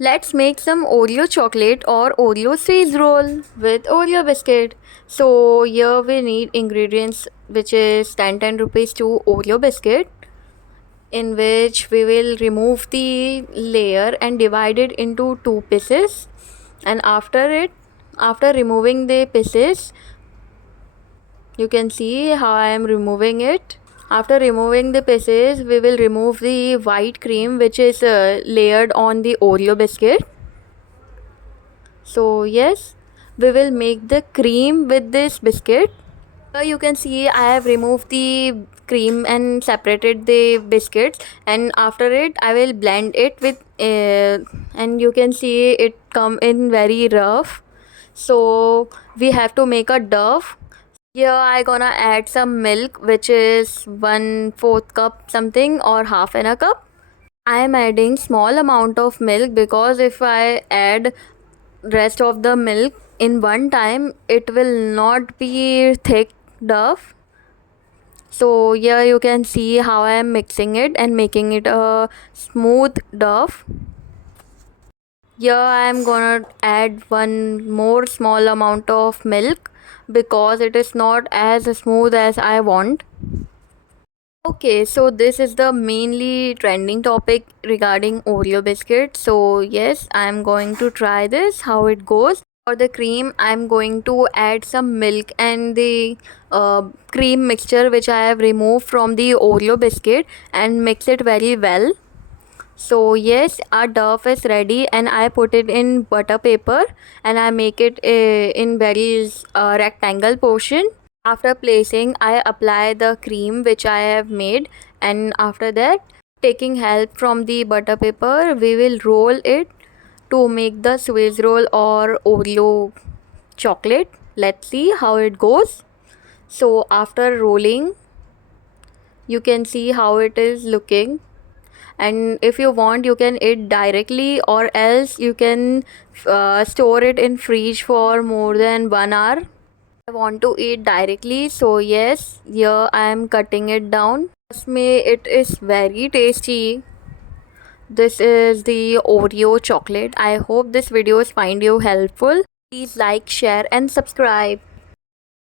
Let's make some Oreo chocolate or Oreo cheese roll with Oreo biscuit. So here we need ingredients which is 10 rupees to Oreo biscuit, in which we will remove the layer and divide it into two pieces. And after removing the pieces, you can see how I am removing it. After removing the pieces, we will remove the white cream which is layered on the Oreo biscuit. So yes, we will make the cream with this biscuit. Here you can see I have removed the cream and separated the biscuits, and after it I will blend it with and you can see it come in very rough. So we have to make a dough. Here I gonna add some milk, which is 1/4 cup something or half and a cup. I am adding small amount of milk because if I add rest of the milk in one time, it will not be thick dough. So here you can see how I am mixing it and making it a smooth dough. Here I am gonna add one more small amount of milk because it is not as smooth as I want. Okay, so this is the mainly trending topic regarding Oreo biscuits. So yes, I am going to try this how it goes. For the cream, I am going to add some milk and the cream mixture which I have removed from the Oreo biscuit and mix it very well. So yes, our dough is ready and I put it in butter paper and I make it in very rectangle portion. After placing, I apply the cream which I have made, and after that, taking help from the butter paper, we will roll it to make the Swiss roll or Oreo chocolate. Let's see how it goes. So after rolling, you can see how it is looking, and if you want you can eat directly or else you can store it in fridge for more than 1 hour. I want to eat directly, so yes, here I am cutting it down. Trust me, it is very tasty. This is the Oreo chocolate. I hope this videos find you helpful. Please like, share and subscribe.